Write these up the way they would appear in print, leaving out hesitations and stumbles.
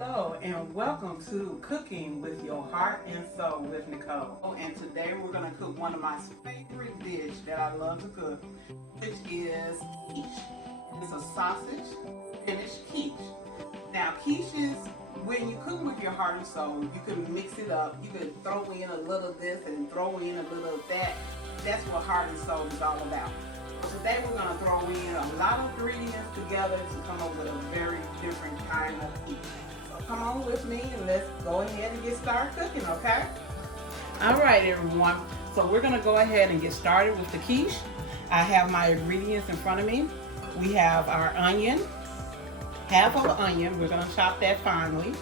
Hello and welcome to Cooking with Your Heart and Soul with Nicole. And today we're going to cook one of my favorite dishes that I love to cook, which is quiche. It's a sausage spinach quiche. Now quiche is when you cook with your heart and soul, you can mix it up. You can throw in a little of this and throw in a little of that. That's what heart and soul is all about. Today we're going to throw in a lot of ingredients together to come up with a very different kind of quiche. So come on with me and let's go ahead and get started cooking, okay? Alright everyone, so we're going to go ahead and get started with the quiche. I have my ingredients in front of me. We have our onion, half of an onion. We're going to chop that finely.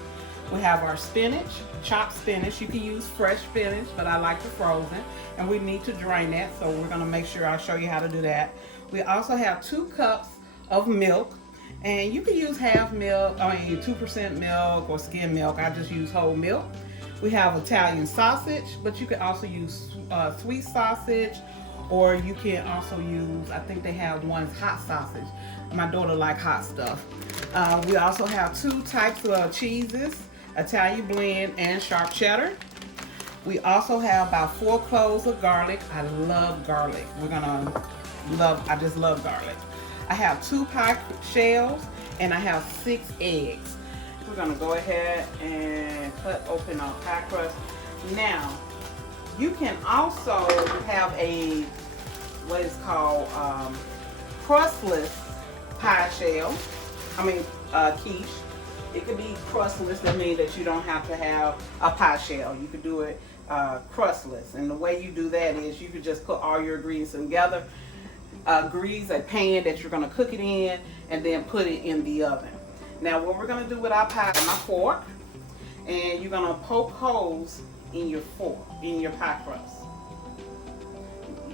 We have our spinach, chopped spinach. You can use fresh spinach, but I like the frozen. And we need to drain that, so we're going to make sure I'll show you how to do that. We also have 2 cups of milk. And you can use half milk, 2% milk or skim milk. I just use whole milk. We have Italian sausage, but you can also use sweet sausage, or you can also use, I think they have one's hot sausage. My daughter likes hot stuff. We also have 2 types of cheeses, Italian blend and sharp cheddar. We also have about 4 cloves of garlic. I love garlic. I just love garlic. I have 2 pie shells and I have 6 eggs. We're gonna go ahead and cut open our pie crust. Now, you can also have what is called crustless pie shell. Quiche. It could be crustless. That means that you don't have to have a pie shell. You could do it crustless. And the way you do that is you could just put all your ingredients together. Grease a pan that you're going to cook it in, and then put it in the oven. Now what we're going to do with our pie, my fork, and you're going to poke holes in your fork, in your pie crust.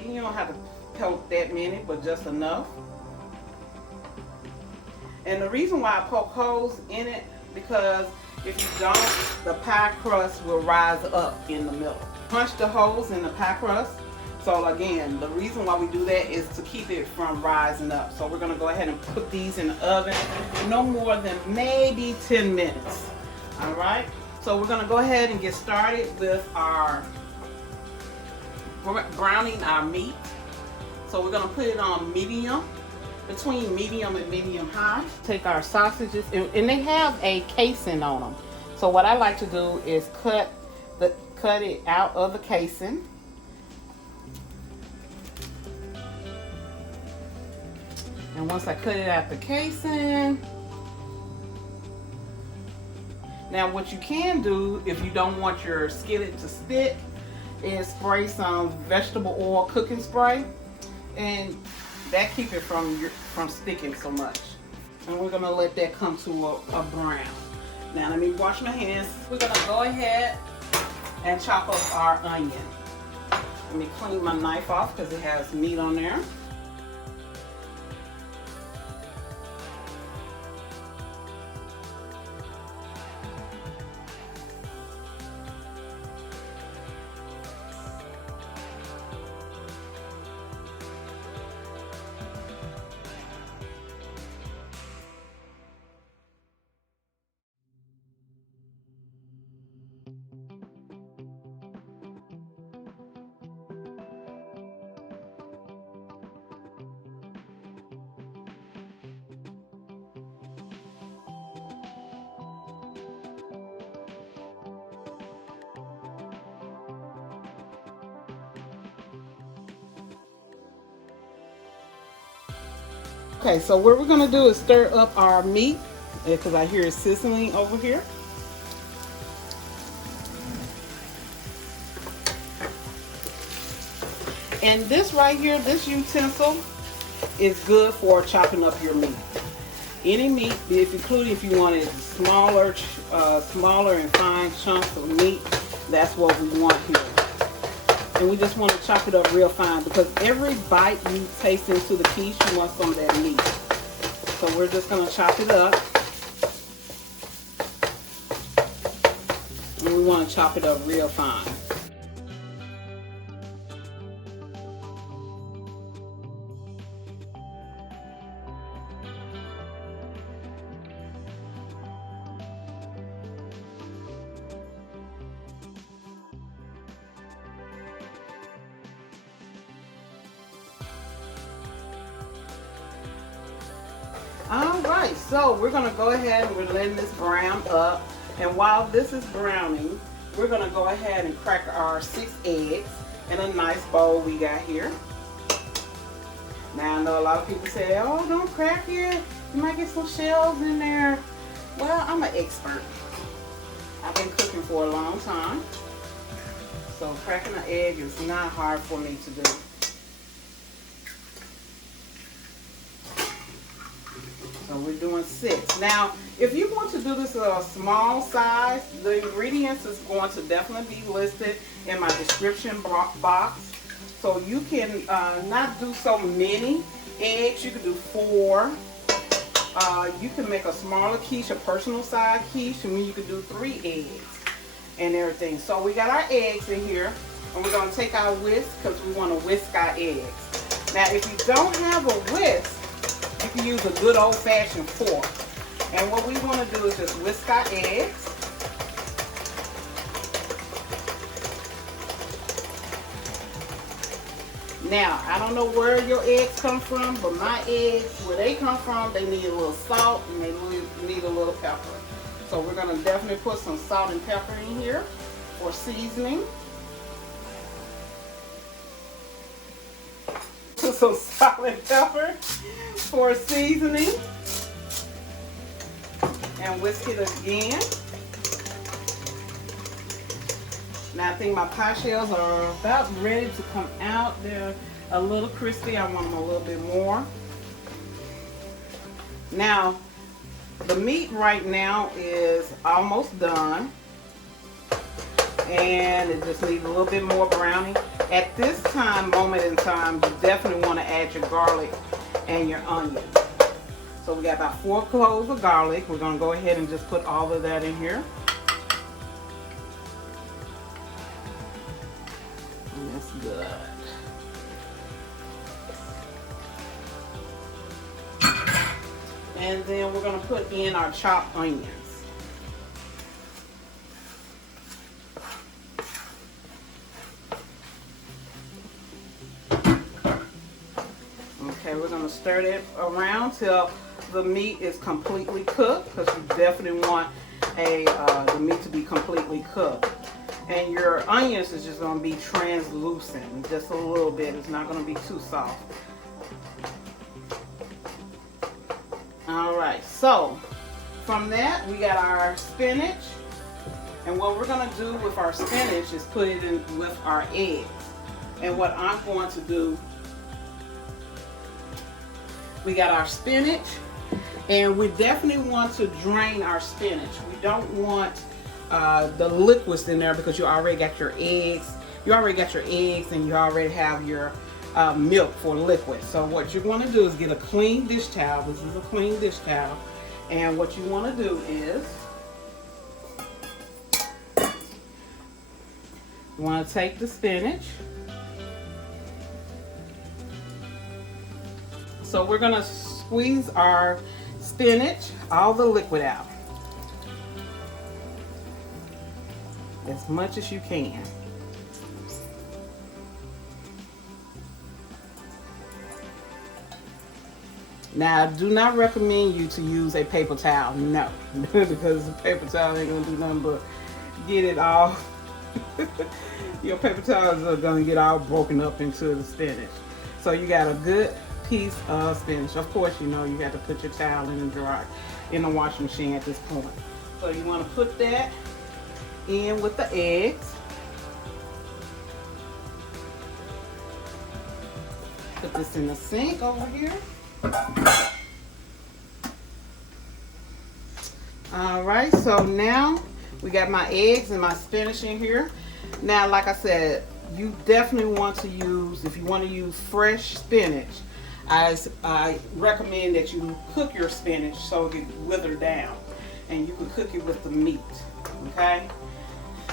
You don't have to poke that many, but just enough. And the reason why I poke holes in it, because if you don't, the pie crust will rise up in the middle. Punch the holes in the pie crust. So again, the reason why we do that is to keep it from rising up. So we're going to go ahead and put these in the oven no more than maybe 10 minutes. All right. So we're going to go ahead and get started with our browning our meat. So we're going to put it on medium, between medium and medium high. Take our sausages, and they have a casing on them. So what I like to do is cut it out of the casing. And once I cut it out the casing, now what you can do if you don't want your skillet to stick is spray some vegetable oil cooking spray, and that keeps it from sticking so much. And we're gonna let that come to a brown. Now let me wash my hands. We're gonna go ahead and chop up our onion. Let me clean my knife off because it has meat on there. Okay, so what we're gonna do is stir up our meat, because I hear it sizzling over here. And this right here, this utensil is good for chopping up your meat. Any meat, including if you wanted smaller and fine chunks of meat, that's what we want here. And we just want to chop it up real fine, because every bite you taste into the quiche, you want some of that meat. So we're just going to chop it up. And we want to chop it up real fine. All right, so we're gonna go ahead and we're letting this brown up. And while this is browning, we're gonna go ahead and crack our 6 eggs in a nice bowl we got here. Now I know a lot of people say, oh, don't crack it. You might get some shells in there. Well, I'm an expert. I've been cooking for a long time. So cracking an egg is not hard for me to do. So we're doing 6. Now, if you want to do this at a small size, the ingredients is going to definitely be listed in my description box. So you can not do so many eggs. You can do 4. You can make a smaller quiche, a personal size quiche, and you can do 3 eggs and everything. So we got our eggs in here, and we're going to take our whisk because we want to whisk our eggs. Now, if you don't have a whisk, you can use a good old-fashioned fork. And what we want to do is just whisk our eggs. Now, I don't know where your eggs come from, but my eggs, where they come from, they need a little salt and they need a little pepper. So we're going to definitely put some salt and pepper in here for seasoning. Put some salt and pepper for seasoning. And whisk it again. Now I think my pie shells are about ready to come out. They're a little crispy. I want them a little bit more. Now, the meat right now is almost done. And it just needs a little bit more browning. At this moment in time, you definitely want to add your garlic and your onion. So we got about 4 cloves of garlic. We're going to go ahead and just put all of that in here. And that's good. And then we're going to put in our chopped onions. Okay, we're going to stir it around till the meat is completely cooked, because you definitely want the meat to be completely cooked. And your onions is just going to be translucent, just a little bit. It's not going to be too soft. All right, so from that we got our spinach, and what we're going to do with our spinach is put it in with our eggs. And what I'm going to do, we got our spinach, and we definitely want to drain our spinach. We don't want the liquids in there, because you already got your eggs. You already got your eggs, and you already have your milk for liquid. So what you want to do is get a clean dish towel. This is a clean dish towel, and what you want to do is you want to take the spinach. So we're going to squeeze our spinach, all the liquid out, as much as you can. Now, I do not recommend you to use a paper towel, no, because the paper towel ain't going to do nothing but get it all, your paper towels are going to get all broken up into the spinach. So you got a good piece of spinach. Of course, you know you got to put your towel in the dryer, in the washing machine at this point. So you want to put that in with the eggs. Put this in the sink over here. All right, so now we got my eggs and my spinach in here. Now, like I said, you definitely want to use, if you want to use fresh spinach, I recommend that you cook your spinach so it can wither down, and you can cook it with the meat. Okay,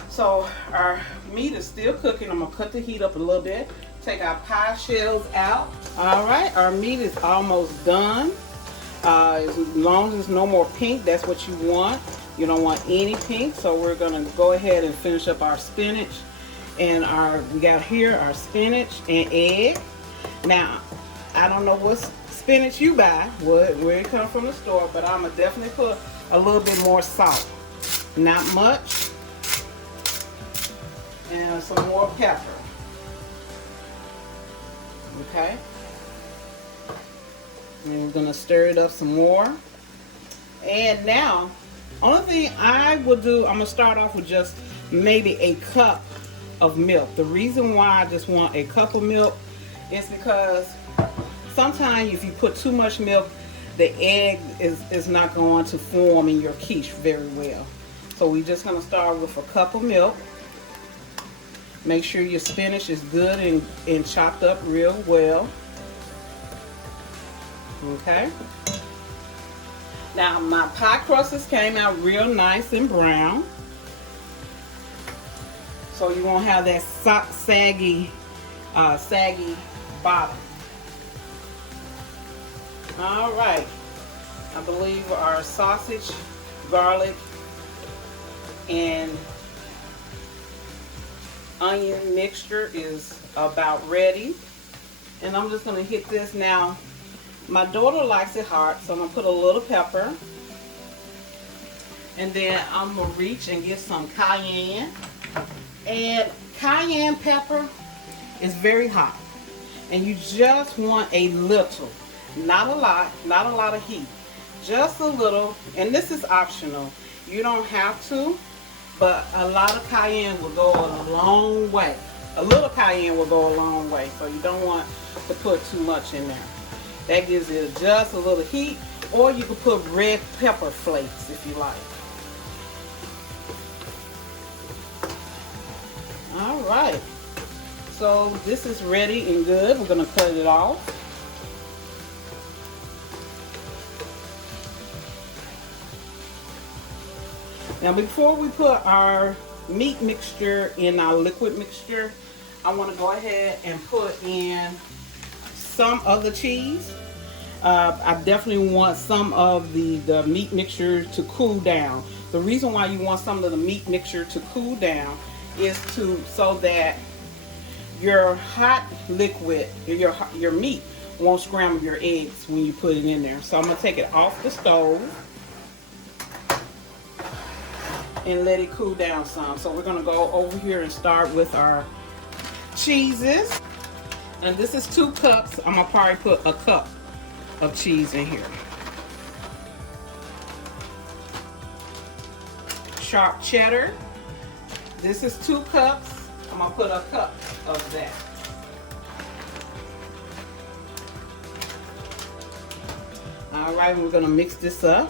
so our meat is still cooking. I'm gonna cut the heat up a little bit, take our pie shells out. All right, our meat is almost done. As long as there's no more pink, that's what you want. You don't want any pink, so we're gonna go ahead and finish up our spinach. And we got here our spinach and egg. Now, I don't know what spinach you buy, where it comes from the store, but I'm gonna definitely put a little bit more salt. Not much. And some more pepper. Okay. And we're gonna stir it up some more. And now, only thing I will do, I'm gonna start off with just maybe a cup of milk. The reason why I just want a cup of milk is because sometimes if you put too much milk, the egg is not going to form in your quiche very well. So we're just gonna start with a cup of milk. Make sure your spinach is good and chopped up real well. Okay. Now my pie crusts came out real nice and brown. So you won't have that saggy bottom. All right. I believe our sausage, garlic, and onion mixture is about ready. And I'm just gonna hit this now. My daughter likes it hot, so I'm gonna put a little pepper. And then I'm gonna reach and get some cayenne. And cayenne pepper is very hot. And you just want a little, not a lot of heat. Just a little, and this is optional. You don't have to, but a lot of cayenne will go a long way. A little cayenne will go a long way, so you don't want to put too much in there. That gives it just a little heat, or you can put red pepper flakes if you like. All right, so this is ready and good. We're gonna cut it off. Now before we put our meat mixture in our liquid mixture, I want to go ahead and put in some of the cheese. I definitely want some of the meat mixture to cool down. The reason why you want some of the meat mixture to cool down is so that your hot liquid, your meat won't scramble your eggs when you put it in there. So I'm going to take it off the stove and let it cool down some. So we're going to go over here and start with our cheeses. And this is 2 cups. I'm going to probably put a cup of cheese in here. Sharp cheddar. This is 2 cups. I'm going to put a cup of that. All right, we're going to mix this up.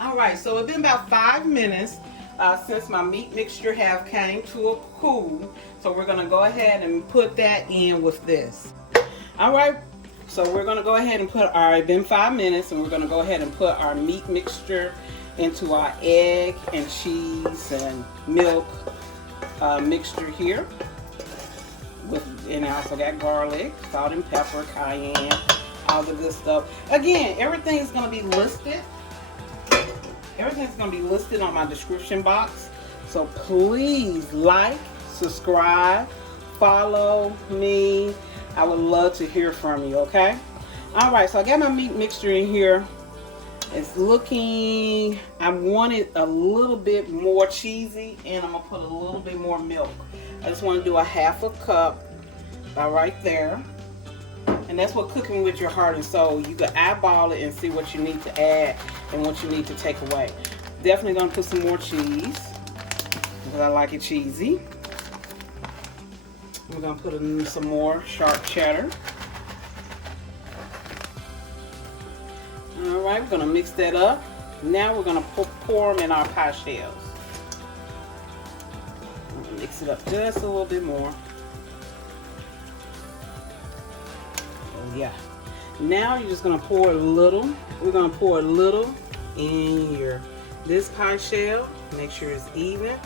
All right, so it's been about 5 minutes since my meat mixture have came to a cool. So we're gonna go ahead and put that in with this. All right, so we're gonna go ahead and put it's been 5 minutes, and we're gonna go ahead and put our meat mixture into our egg and cheese and milk mixture here. And I also got garlic, salt and pepper, cayenne, all the good stuff. Again, everything is going to be listed. Everything's going to be listed on my description box. So please like, subscribe, follow me. I would love to hear from you, okay? All right, so I got my meat mixture in here. It's looking, I want it a little bit more cheesy, and I'm going to put a little bit more milk. I just want to do a half a cup right there. And that's what cooking with your heart and soul. You can eyeball it and see what you need to add and what you need to take away. Definitely going to put some more cheese because I like it cheesy. We're going to put in some more sharp cheddar. All right, we're going to mix that up. Now we're going to pour them in our pie shells. Mix it up just a little bit more. Oh yeah. Now you're just gonna pour a little. We're gonna pour a little in this pie shell. Make sure it's even.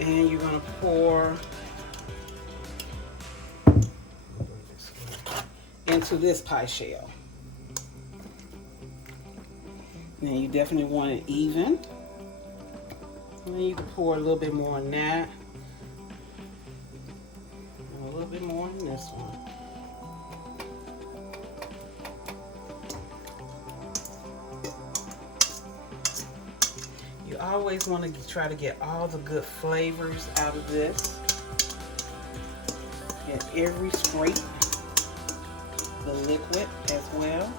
And you're gonna pour into this pie shell. Now you definitely want it even. And then you can pour a little bit more on that. And a little bit more in this one. You always want to try to get all the good flavors out of this. Get every scrape, the liquid as well.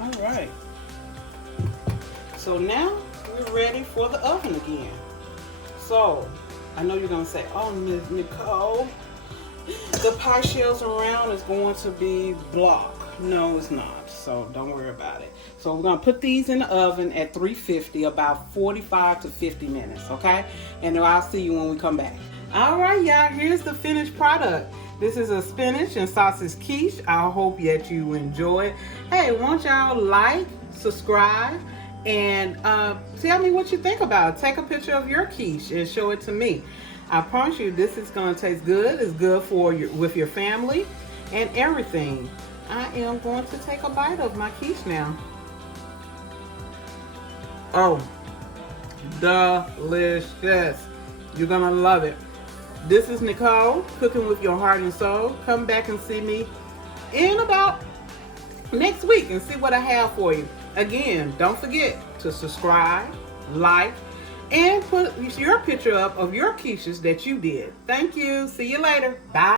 All right. So now we're ready for the oven again. So I know you're gonna say, "Oh, Ms. Nicole, the pie shells around is going to be block." No, it's not. So don't worry about it. So we're gonna put these in the oven at 350, about 45 to 50 minutes, okay? And I'll see you when we come back. All right, y'all, here's the finished product. This is a spinach and sausage quiche. I hope that you enjoy it. Hey, won't y'all like, subscribe, and tell me what you think about it. Take a picture of your quiche and show it to me. I promise you this is gonna taste good. It's good for with your family and everything. I am going to take a bite of my quiche now. Oh, delicious. You're gonna love it. This is Nicole, cooking with your heart and soul. Come back and see me in about next week and see what I have for you. Again, don't forget to subscribe, like, and put your picture up of your quiches that you did. Thank you. See you later. Bye.